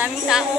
daming tao.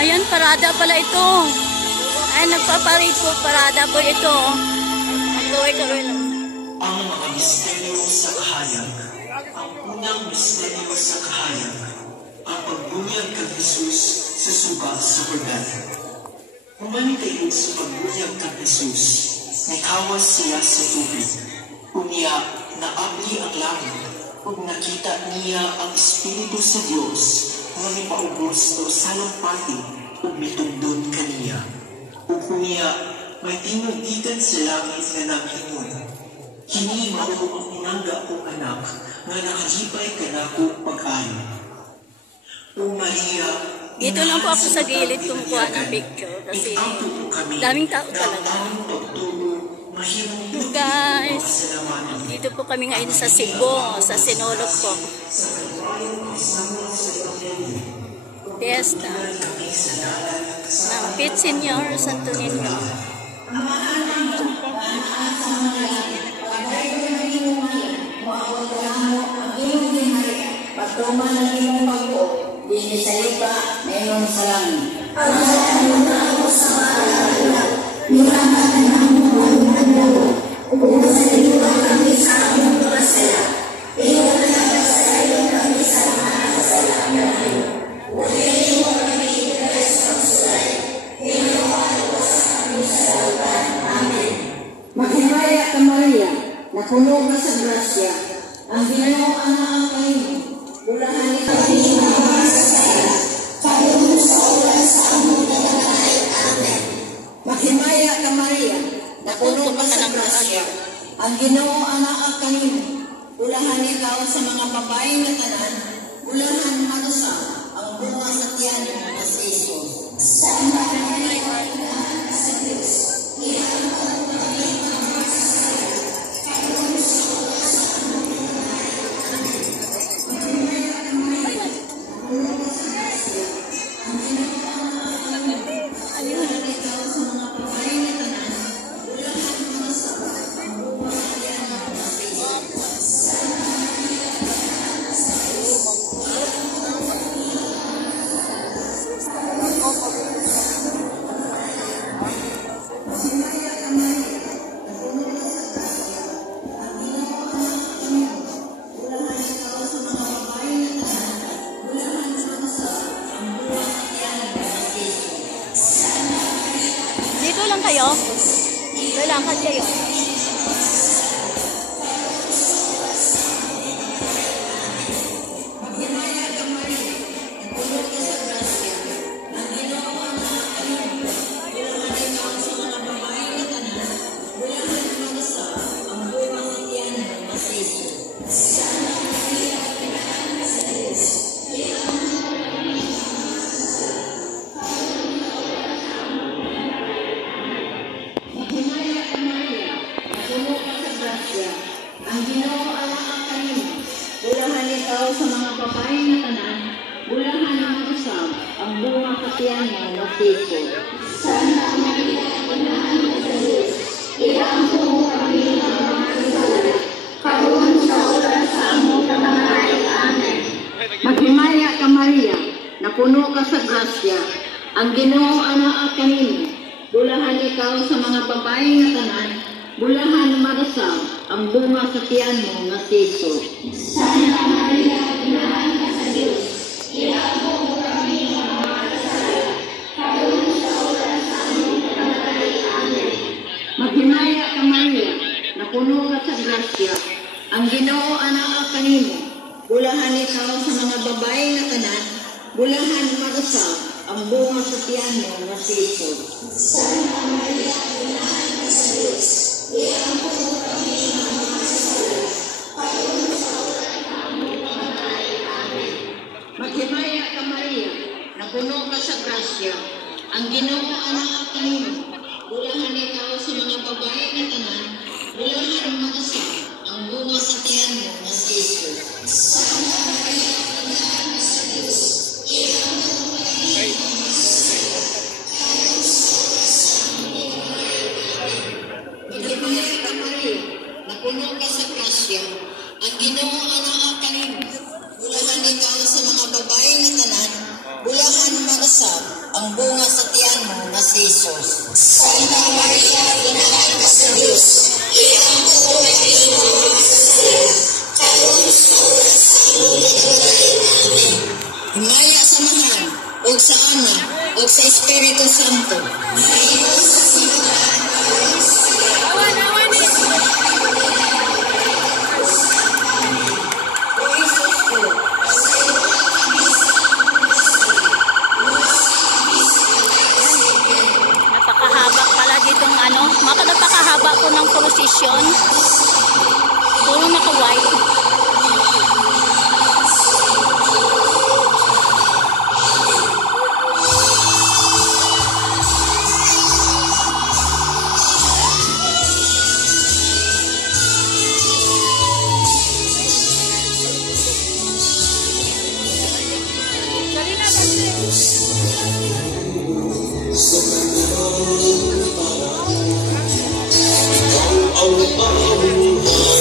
Ayan, parada pala ito. Ayan, nagpaparid po. Parada po ito. Magkaway-kaway lang. Ang mga misteryo sa kahayag. Ang unang misteryo sa kahayag. Ang pagbunyag kay Jesus sa suba sa Jordan. Umani kayo sa pagbunyag kay Jesus. Nikawas siya sa tubig. Unya, naabli ang langit. Ug nakita niya ang Espiritu sa Diyos nga mipaubos to sa lampati ug mitundod kaniya. Ug unya, may tingog gikan sa langit nga naghingon. Kini mao ang pinangga kong anak nga nakahibay kanako pag-ayo. O Maria, dito lang po ako sa gilid kumukuha ng picture kasi daming tao talaga. Guys, dito po kami ngayon sa Cebu, sa Sinulog po. Fiesta ng Pit Senior Santo Niño. Pagtuman ng iyong pag-o, dinisalita na iyong salangin. Ang mo sa mga nilaman na ang mga nalago, kung sa iyo kami sa among mga sala, iyo na sa iyo kami sa mga sala namin. Huwag iyo kami sa sulay, iyo ako sa aming salatan. Amen. Maghimaya ka Maria, na puno ka sa grasya, ang Ginoo ang kayo. Ulahan ni kami na masasaya, kayo sa ulan sa among nanay. Amen. Maghimaya ka Maria, na puno ka sa grasya, ang Ginoo ang kanino. Ulahan ikaw sa mga babae na tanan, ulahan manusa ang bunga sa tiyan na si Jesus. Sa nanay sa Diyos, iyan ang kami na masasaya, kayo sa ulan sa among nanay. Amen. kayo? Lalakad kayo. Ang Ginoo anak kanimo, bulahan ikaw sa mga babae nga tanan, bulahan ang usab, ang bunga katiyan mo nga Kristo. Santa Maria, Inahan sa Diyos, iampo mo kami ng mga kasalanan, karon sa oras sa among pagkamatay. Amen. Maghimaya ka Maria, napuno ka sa grasya, ang Ginoo anak kanimo, bulahan ikaw sa mga babae nga tanan, bulahan marasam ang bunga sa tiyan mo nga Kristo. Santa Maria, Inahan ka sa Diyos, iampo mo kami ng mga kasalanan, karon sa oras sa among pagkamatay. Amen. Maghimaya ka Maria, napuno ka sa grasya, ang Ginoo anak kanimo, bulahan ikaw sa mga babae nga tanan, bulahan marasam ang bunga sa tiyan mo nga Kristo. Santa Maria, Inahan ka sa Diyos, iampo mo kami ng mga kasalanan, karon sa oras sa among pagkamatay. Amen. Maghimaya ka Maria, napuno ka sa grasya, ang Ginoo anak kanimo, bulahan ikaw sa mga babae nga tanan, bulahan marasam ang bunga sa tiyan mo nga Kristo. Santa Maria, Inahan ka sa Diyos, iampo mo kami ng mga kasalanan, karon sa oras sa among pagkamatay. Amen. Maghimaya ka Maria, napuno ka sa grasya, ang Ginoo anak kanimo, bulahan ikaw sa mga babae nga tanan, bulahan marasam ang bunga sa tiyan mo nga Kristo. Santa Maria, Inahan ka sa Diyos, iampo mo kami ng mga kasalanan, karon sa oras sa among pagkamatay. Amen. Himaya sa Mahal, ug sa Anak, ug sa Espiritu Santo. Ngayon sa simbahan, karon sa Napakahaba pala ditong napakahaba po ng prosesyon. Puro naka-white. Ang pangbuhay,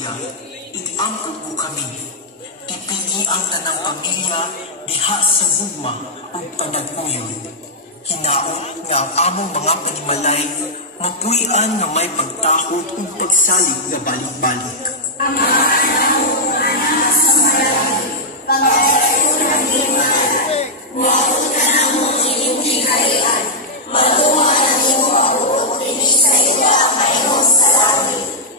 Maria, iti-angkod ko kami. Tipigi ang tanang pamilya, diha sa gugma, o panagpuyon. Hinaot nga ang among mga panimalay, mapuyan na may pagtakot o pagsalig na balik-balik.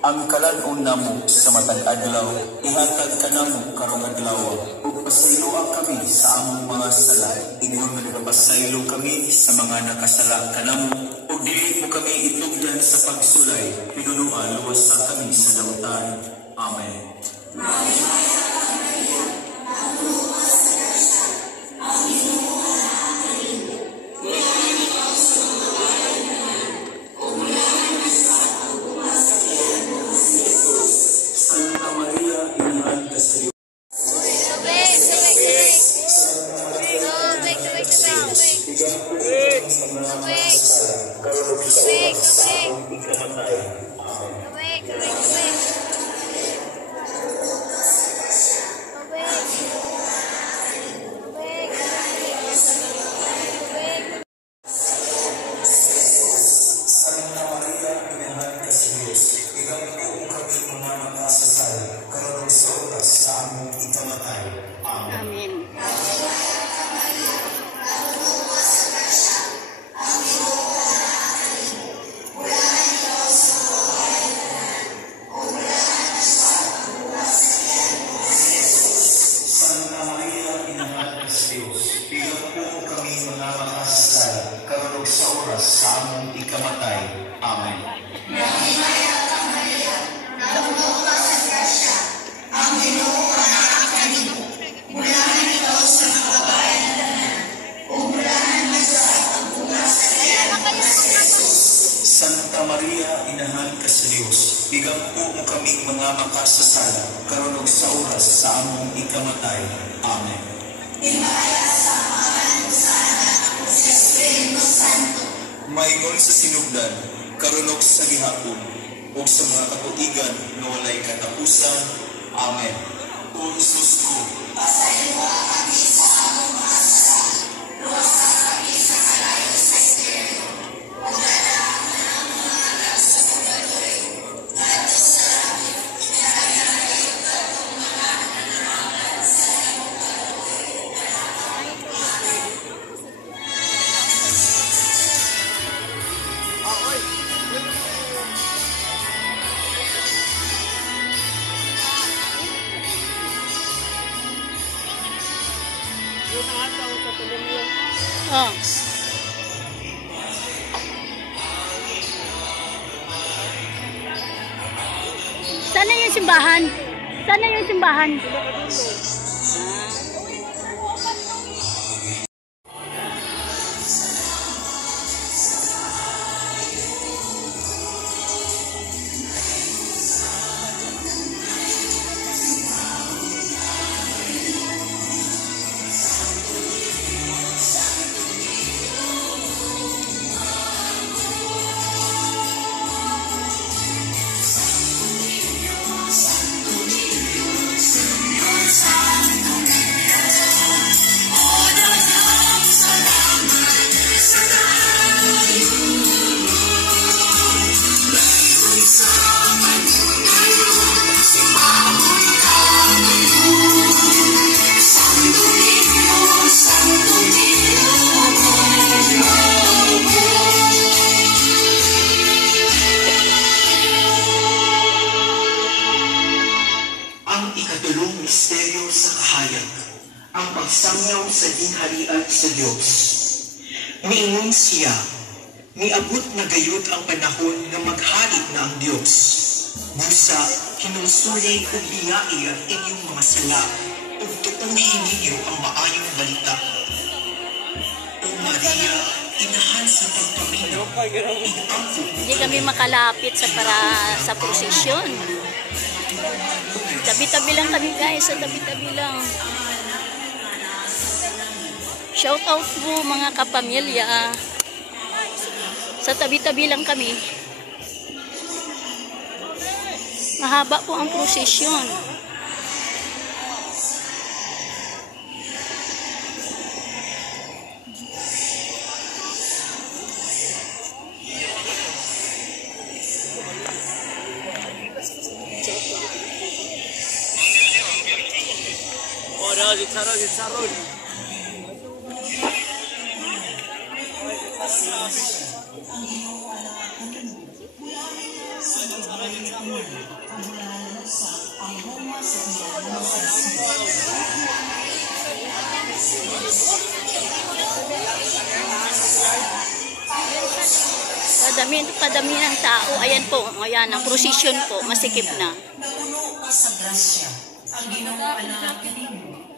Ang kalan-on namo sa matag adlaw, ihatag ka namo karong adlaw, ug pasayloa kami sa among mga sala. Ingon nga nagapasaylo kami sa mga nakasala kanamo, ug dili mo kami itugyan sa pagsulay, pinunuan luwas sa kami sa dawtan. Amen. Santa Maria, inahan ka sa Diyos. Santa Maria, inahan ka sa Diyos. Igampo mo kami mga makasasal, karon sa oras sa among ikamatay. Amen. Amen. Santa Maria, inahan ka sa Diyos. Igampo mo kami mga makasasal, karon sa oras sa among ikamatay. Amen. Santa Maria, inahan ka sa Diyos, bigampo mo kaming mga makasasala, karon sa oras sa among ikamatay. Amen. Maingon sa sinugdan, karon sa gihapon, ug sa mga katuigan nga walay katapusan. Amen. O Jesus ko, Oh. Sana yung simbahan? Sana yung simbahan? misteryo sa kahayag, ang pagsangyaw sa dinharian sa Diyos. Miingon siya, miabot na gayud ang panahon na maghari na ang Diyos. Busa, hinungsuri o biyai ang inyong mga sala, ug tuuhin ninyo ang maayong balita. O Maria, inahan sa pagpaminaw, igangko Hindi kami makalapit sa prosesyon. Tabi-tabi lang kami guys, sa tabi-tabi lang. Shout out po mga kapamilya. Sa tabi-tabi lang kami. Mahaba po ang prosesyon. Kadami ng tao. Ayan po. Ayan, ang prosesyon po. Masikip na. Napuno ka sa grasya, ang Ginoo anaakin mo.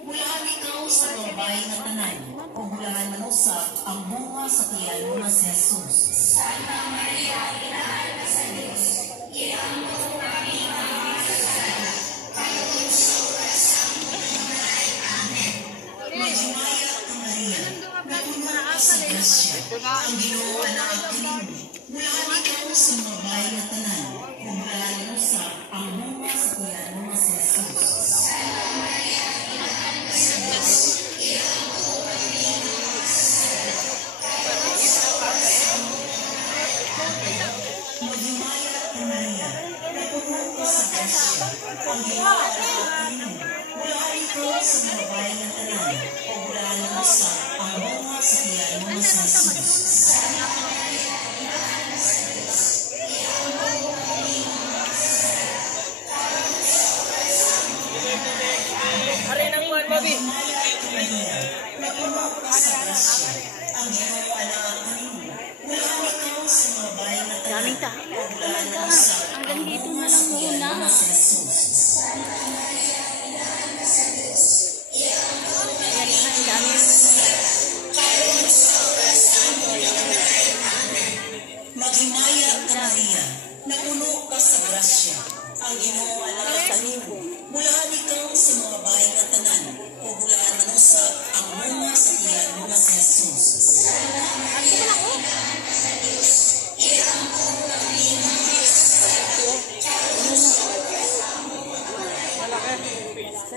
Mulahan ikaw sa mga bahay na tanan, o mulahan manusap ang bunga sa tiyan mo na si Jesus. Santa Maria, Inahan na sa Diyos, iambo kami mga kasalanan, kayo sa oras ang pagkakalay. Amen. Maghimaya ka Maria, napuno ka sa grasya, ang Ginoo anaakin mo. Mulahan ikaw sa mga bahay na tanan, o mulahan manusap ang bunga sa tiyan mo na si Jesus. Santa Maria, Inahan na sa Diyos, iambo kami mga kasalanan, kayo sa oras ang Maghimaya ka Maria, napuno ka sa grasya, ang Ginoo anaakin mo. Mulahan ikaw sa mga bahay na tanan, o mulahan manusap ang bunga sa tiyan mo na si Jesus. Santa Maria, Inahan na sa Diyos, iambo kami mga kasalanan, kayo sa oras ang Maghimaya ka Maria, napuno ka sa grasya, ang Ginoo anaakin mo. Mulahan ikaw sa mga bahay na tanan, Daming tao. o mulahan manusap Hanggang ang dito bunga na sa lang tiyan muna. mo na si Jesus. Santa Maria, Inahan na sa Diyos, iambo kami Ang dami. kayo sa oras ng pagkakalay. Amen. Maghimaya ka Maria, napuno ka sa grasya, ang Ginoo anaakin mo. Mulahan ikaw sa mga bahay na tanan, o mulahan manusap ang bunga sa tiyan mo na si Jesus. Santa Maria, Inahan na sa Diyos, iambo kami mga kasalanan, kayo sa oras ng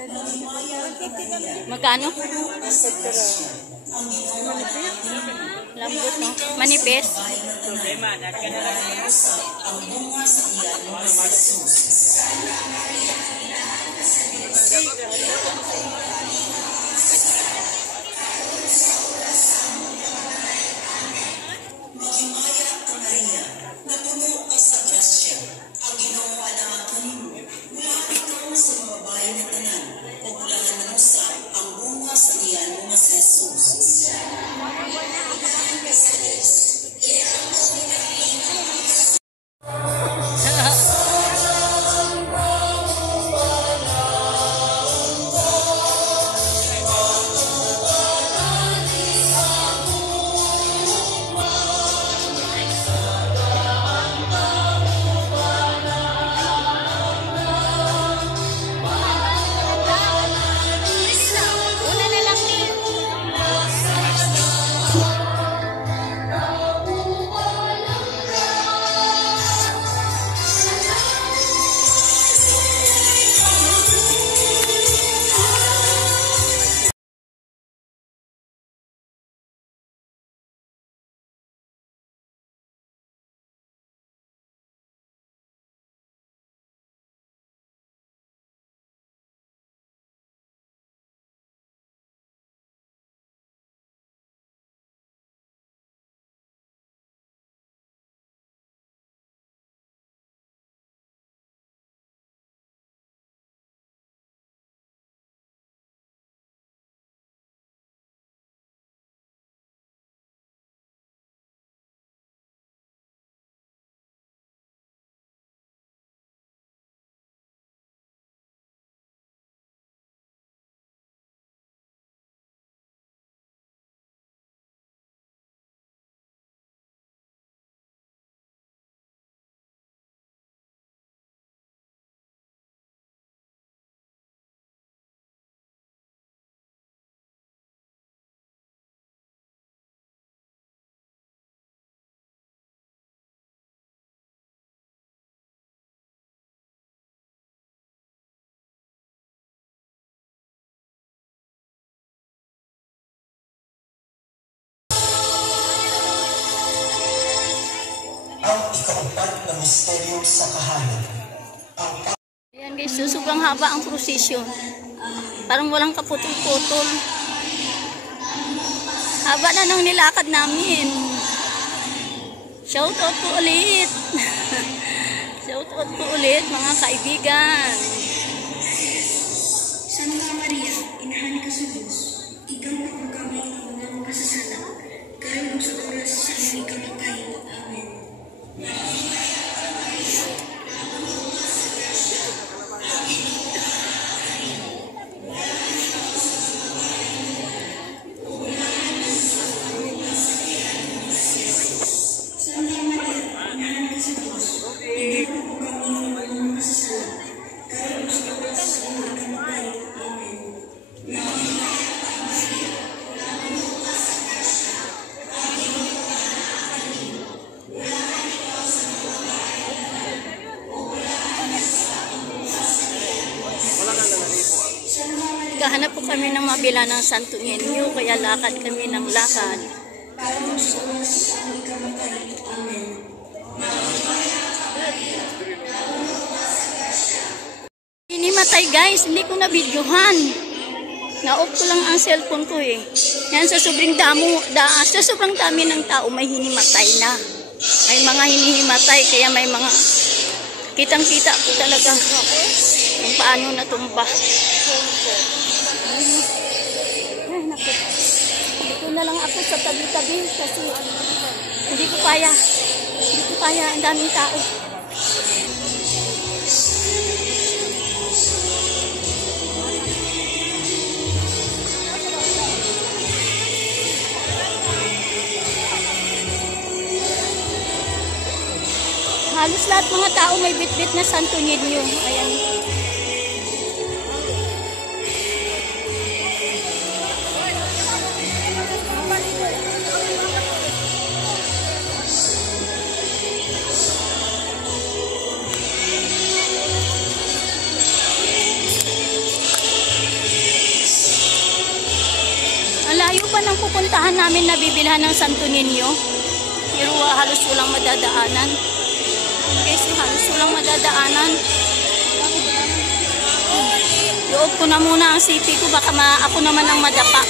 Maghimaya ka Maria, Magkano? napuno ka sa grasya, ang Ginoo anaakin mo. Lambot, no? Manipis. Bahay na tanan, o mulahan manusap ang bunga sa tiyan mo na si Jesus. Santa Maria, Inahan na sa Diyos, iambo kami mga kasalanan, kayo sa oras ng Amen. Maghimaya ka Maria, napuno ka sa grasya, ang Ginoo anaakin mo. Mulahan ikaw sa mga bahay na tanan, o mulahan manusap ang bunga sa tiyan mo na si Jesus. Santa Maria, Inahan na sa Diyos, iambo kami mga kasalanan. Ang ikaapat na misteryo sa kahayan. Ayan guys, so sobrang haba ang prosesyon. Parang walang kaputol-putol. Haba na nang nilakad namin. Shout out po ulit. Shout out po ulit mga kaibigan. Santa Maria, inahan ka sa Diyos, ikaw ang kami ng mga kasasala, kayo sa oras sa aming kamatay. Amen. Santa Maria, inahan ka sa Diyos, ikaw ang kami ng mga kasasala, kayo sa oras sa aming kamatay. Amen. Kahanap po kami ng mabila ng Santo Niño, kaya lakad kami ng lakad. Kayo sa oras sa aming kamatay. Amen. Hinimatay guys, hindi ko na videohan. Na-off ko lang ang cellphone ko eh. Yan sa sobrang dami ng tao may hinimatay na. May mga hinihimatay kaya may mga kitang-kita ko talaga kung paano natumba. Ay, naku. Dito na lang ako sa tabi-tabi kasi hindi ko kaya. Hindi ko kaya, ang daming tao. Halos lahat mga tao may bit-bit na Santo Niño. Ayan. Ang layo pa ng pupuntahan namin na bibilhan ng Santo Niño. Pero halos walang madadaanan. Okay, so halos walang madadaanan. Loob ko na muna ang city ko, baka ako naman ang madapa.